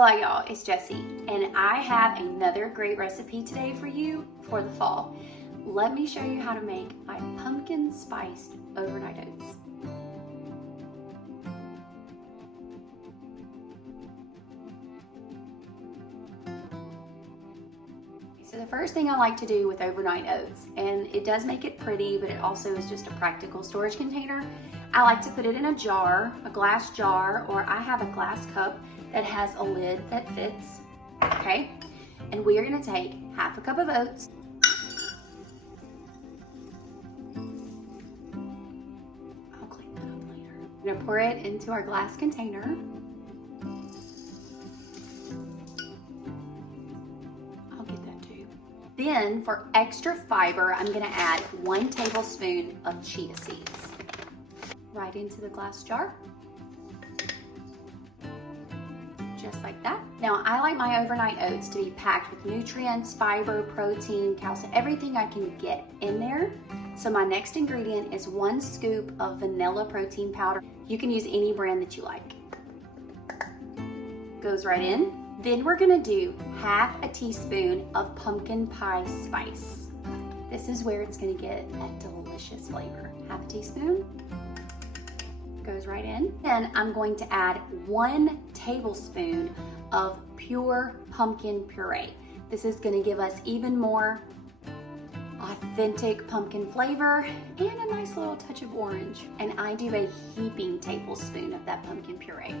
Hola y'all, it's Jessie, and I have another great recipe today for you for the fall. Let me show you how to make my pumpkin spiced overnight oats. So the first thing I like to do with overnight oats, and it does make it pretty, but it also is just a practical storage container. I like to put it in a jar, a glass jar, or I have a glass cup that has a lid that fits, okay? And we are gonna take half a cup of oats. I'll clean that up later. I'm gonna pour it into our glass container. I'll get that too. Then for extra fiber, I'm gonna add 1 tablespoon of chia seeds. Right into the glass jar. Just like that. Now I like my overnight oats to be packed with nutrients, fiber, protein, calcium, everything I can get in there. So my next ingredient is 1 scoop of vanilla protein powder. You can use any brand that you like. Goes right in. Then we're gonna do half a teaspoon of pumpkin pie spice. This is where it's gonna get a delicious flavor. Half a teaspoon. Goes right in. Then I'm going to add 1 tablespoon of pure pumpkin puree. This is going to give us even more authentic pumpkin flavor and a nice little touch of orange. And I do a heaping tablespoon of that pumpkin puree.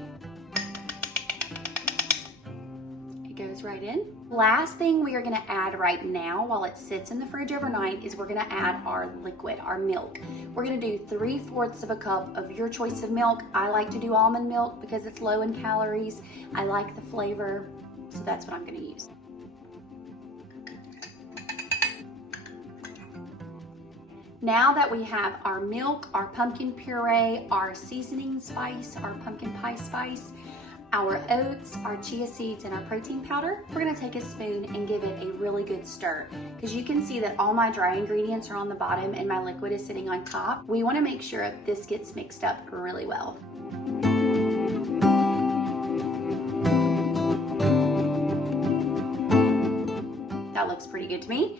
It goes right in. Last thing we are going to add right now while it sits in the fridge overnight is we're going to add our liquid, our milk. We're gonna do 3/4 of a cup of your choice of milk. I like to do almond milk because it's low in calories. I like the flavor, so that's what I'm gonna use. Now that we have our milk, our pumpkin puree, our seasoning spice, our pumpkin pie spice, our oats, our chia seeds, and our protein powder, we're gonna take a spoon and give it a really good stir. Because you can see that all my dry ingredients are on the bottom and my liquid is sitting on top. We wanna make sure this gets mixed up really well. That looks pretty good to me.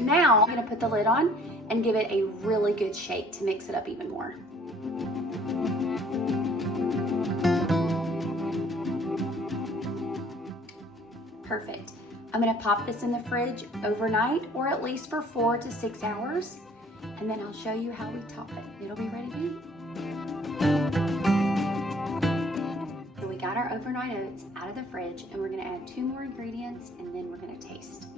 Now I'm gonna put the lid on and give it a really good shake to mix it up even more. Perfect. I'm gonna pop this in the fridge overnight or at least for 4 to 6 hours, and then I'll show you how we top it. It'll be ready to eat. So we got our overnight oats out of the fridge, and we're gonna add 2 more ingredients, and then we're gonna taste.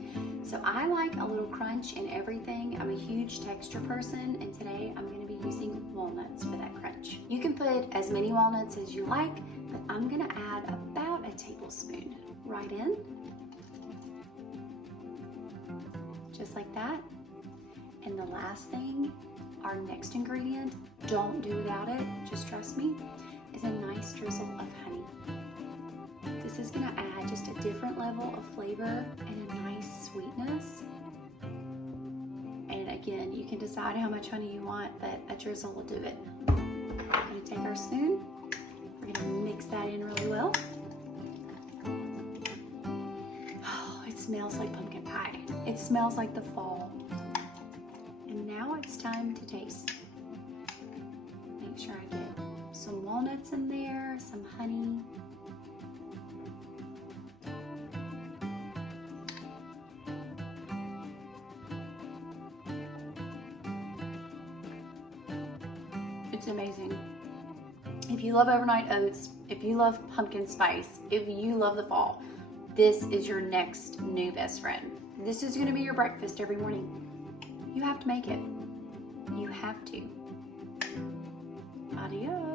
So I like a little crunch in everything. I'm a huge texture person, and today I'm gonna be using walnuts for that crunch. You can put as many walnuts as you like, but I'm gonna add about a tablespoon right in. Just like that. And the last thing, our next ingredient, don't do without it, just trust me, is a nice drizzle of honey. This is gonna add just a different level of flavor and a nice sweetness. And again, you can decide how much honey you want, but a drizzle will do it. We're gonna take our spoon, we're gonna mix that in really well. It smells like pumpkin pie. It smells like the fall. And now it's time to taste. Make sure I get some walnuts in there, some honey. It's amazing. If you love overnight oats, if you love pumpkin spice, if you love the fall, this is your next new best friend. This is gonna be your breakfast every morning. You have to make it. You have to. Adios.